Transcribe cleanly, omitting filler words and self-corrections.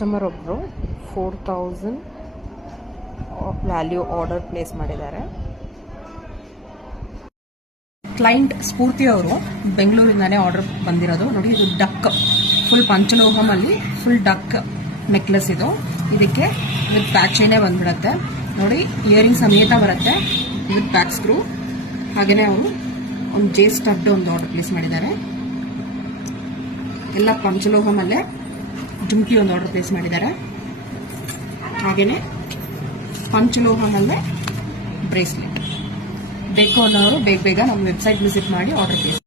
Customer ಒಬ್ಬರು 4000 value order place ಮಾಡಿದ್ದಾರೆ. Client ಸ್ಫೂರ್ತಿ ಅವರು ಬೆಂಗಳೂರಿಂದಾನೇ ಆರ್ಡರ್ ಬಂದಿರೋದು. ನೋಡಿ, ಇದು duck full ಪಂಚಲೋಹಮಲ್ಲಿ full duck necklace. ಇದಕ್ಕೆ ವಿತ್ ಬ್ಯಾಕ್ ಚೈನೇ ಬಂದ್ಬಿಡುತ್ತೆ. ನೋಡಿ, ಇಯರಿಂಗ್ ಸಮೇತ ಬರುತ್ತೆ ವಿತ್ ಬ್ಯಾಕ್ ಸ್ಕ್ರೂ. ಹಾಗೇನೆ ಅವರು ಒಂದು ಜೆ ಸ್ಟಡ್ ಒಂದು ಆರ್ಡರ್ ಪ್ಲೇಸ್ ಮಾಡಿದ್ದಾರೆ. ಎಲ್ಲ ಪಂಚಲೋಹಮಲ್ಲೇ ಜುಮ್ಕಿ ಒಂದು ಆರ್ಡರ್ ಪ್ಲೇಸ್ ಮಾಡಿದ್ದಾರೆ. ಹಾಗೇನೆ ಪಂಚಲೋಹಮಲ್ಲೇ ಬ್ರೇಸ್ಲೆಟ್. ಬೇಕು ಅನ್ನೋರು ಬೇಗ ನಮ್ಮ ವೆಬ್ಸೈಟ್ ವಿಸಿಟ್ ಮಾಡಿ ಆರ್ಡರ್ ಪ್ಲೇಸ್